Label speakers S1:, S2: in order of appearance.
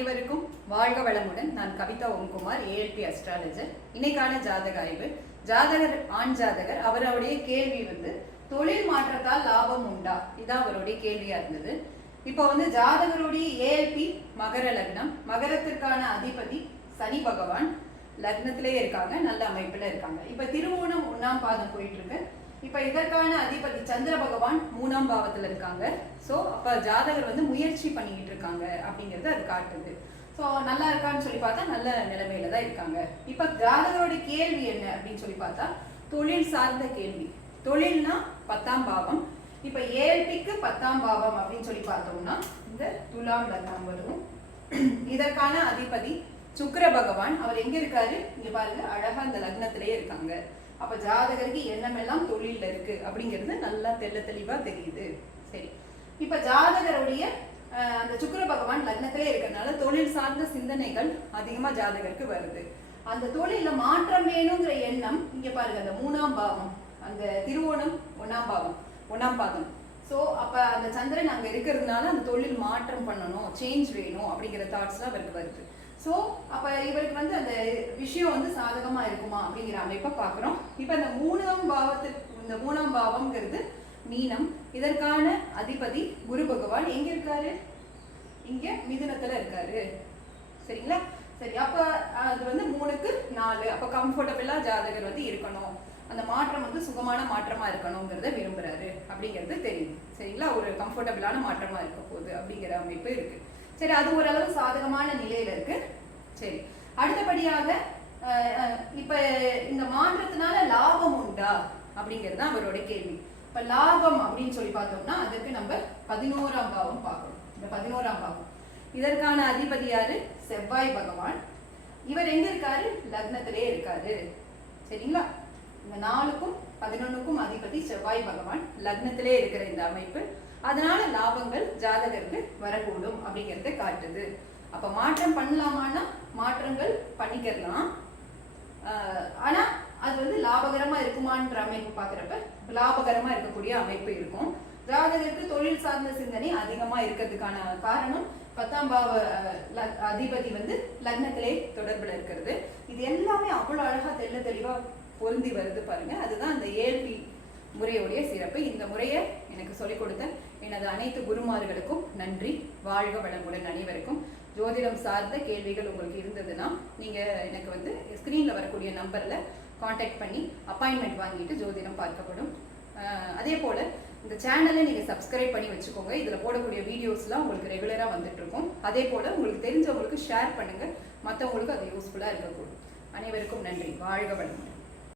S1: அனைவருக்கும் வாழ்க வளமுடன். நான் கவிதா ஓம்குமார் ஏஎல்பி அஸ்ட்ராலஜர் இன்னைக்கான ஜாதக ஆய்வு ஜாதகர் ஆண் ஜாதகர் அவர் அவருடைய கேள்வி வந்து தொழில் மாற்றத்தால் லாபம் உண்டா? இதான் அவருடைய கேள்வியா இருந்தது. இப்போ வந்து ஜாதகருடைய ஏஎல்பி மகர லக்னம். மகரத்திற்கான அதிபதி சனி பகவான். லக்னத்திலேயே இருக்காங்க நல்ல அமைப்புல இருக்காங்க. இப்ப திருவோணம் ஒன்னாம் பாதம் போயிட்டு இருக்கு. இப்ப இதற்கான அதிபதி சந்திர பகவான் மூணாம் பாவத்துல இருக்காங்க. சோ அப்ப ஜாதகர் வந்து முயற்சி பண்ணிக்கிட்டு இருக்காங்க அப்படிங்கறது அது காட்டுது. சோ நல்லா இருக்கான்னு சொல்லி பார்த்தா நல்ல நிலைமையில தான் இருக்காங்க. இப்ப ஜாதகரோட கேள்வி என்ன அப்படின்னு சொல்லி பார்த்தா தொழில் சார்ந்த கேள்வி. தொழில்னா பத்தாம் பாவம். இப்ப ஏழ்பிக்கு பத்தாம் பாவம் அப்படின்னு சொல்லி பார்த்தோம்னா இந்த துலாம் லக்னம் வரும். இதற்கான அதிபதி சுக்கிர பகவான். அவர் எங்க இருக்காரு? இங்க பாருங்க அழகா அந்த லக்னத்திலேயே இருக்காங்க. அப்ப ஜாதகருக்கு என்ன மேல அப்படிங்கிறது நல்லா தெள்ள தெளிவா தெரியுது. சரி. இப்ப ஜாதகருடைய அந்த சுக்கர பகவான் லக்னத்திலே இருக்கிறதுனால தொழில் சார்ந்த சிந்தனைகள் அதிகமா ஜாதகருக்கு வருது. அந்த தொழில மாற்றம் வேணுங்கிற எண்ணம் இங்க பாருங்க அந்த மூணாம் பாவம் அந்த திருவோணம் ஒண்ணாம் பாவம் ஒண்ணாம் பாதம் ஸோ அப்ப அந்த சந்திரன் அங்க இருக்கிறதுனால அந்த தொழில் மாற்றம் பண்ணணும் சேஞ்ச் வேணும் அப்படிங்கிற தாட்ஸ்லாம் அவருக்கு வருது. ஸோ அப்ப இவருக்கு வந்து அந்த விஷயம் வந்து சாதகமா இருக்குமா அப்படிங்கிற அமைப்பை பார்க்குறோம் இப்போ அந்த மூணாம் பாவத்துக்கு இந்த மூணாம் பாவம்ங்கிறது மீனம். இதற்கான அதிபதி குரு பகவான் எங்க இருக்காரு? இங்க மிதுனத்துல இருக்காரு. சரிங்களா? சரி அப்ப அது வந்து மூணுக்கு நாலு. அப்ப கம்ஃபர்டபுளா ஜாதகர் வந்து இருக்கணும். அந்த மாற்றம் வந்து சுகமான மாற்றமா இருக்கணுங்கிறத விரும்புறாரு அப்படிங்கிறது தெரியும் சரிங்களா? ஒரு கம்ஃபர்டபுளான மாற்றமா இருக்க போகுது அப்படிங்கிற அமைப்பு இருக்கு. சரி அது ஓரளவு சாதகமான நிலையில இருக்கு. சரி அடுத்தபடியாக அஹ், இப்ப இந்த மாற்றத்தினால லாபம் உண்டா? அப்படிங்கிறது தான் அவரோட கேள்வி. இப்ப லாபம் அப்படின்னு சொல்லி பார்த்தோம்னா அதற்கு நம்ம பதினோராம் பாவம் பார்க்கணும். இந்த பதினோராம் பாவம். இதற்கான அதிபதி யாரு? செவ்வாய் பகவான். இவர் எங்க இருக்காரு? லக்னத்திலே இருக்காரு. சரிங்களா? இந்த நாலுக்கும் பதினொன்னுக்கும் அதிபதி செவ்வாய் பகவான். லக்னத்திலே இருக்கிற இந்த அமைப்பு. அதனால லாபங்கள் ஜாதகருக்கு வரக்கூடும் அப்படிங்கறத காட்டுது. அப்ப மாற்றம் பண்ணலாமான்னா மாற்றங்கள் பண்ணிக்கலாம் ஆஹ் ஆனா அது வந்து லாபகரமா அமைப்பு பாக்குறப்ப லாபகரமா இருக்கக்கூடிய அமைப்பு இருக்கும். ஜாதகருக்கு தொழில் சார்ந்த சிந்தனை அதிகமா இருக்கிறதுக்கான காரணம் பத்தாம் பாவ அதிபதி வந்து லக்னத்திலே தொடர்புல இருக்கிறது. இது எல்லாமே அவ்வளவு அழகா தெள்ள தெளிவா பொருந்தி வருது பாருங்க. அதுதான் அந்த ஏழ்பி முறையுடைய சிறப்பு. இந்த முறையை எனக்கு சொல்லிக் கொடுத்த எனது அனைத்து குருமார்களுக்கும் நன்றி. வாழ்க வளமுடன் அனைவருக்கும். ஜோதிடம் சார்ந்த கேள்விகள் உங்களுக்கு இருந்ததுன்னா நீங்க எனக்கு வந்து ஸ்க்ரீனில் வரக்கூடிய நம்பர்ல காண்டாக்ட் பண்ணி அப்பாயின்மெண்ட் வாங்கிட்டு ஜோதிடம் பார்க்கப்படும். அதே போல் இந்த சேனலை நீங்கள் சப்ஸ்கிரைப் பண்ணி வச்சுக்கோங்க. இதில் போடக்கூடிய வீடியோஸ்லாம் உங்களுக்கு ரெகுலராக வந்துட்டுருக்கும். அதே போல் உங்களுக்கு தெரிஞ்சவங்களுக்கு ஷேர் பண்ணுங்கள் மற்றவங்களுக்கு அது யூஸ்ஃபுல்லாக இருக்கக்கூடும். அனைவருக்கும் நன்றி. வாழ்க வளமுடன்.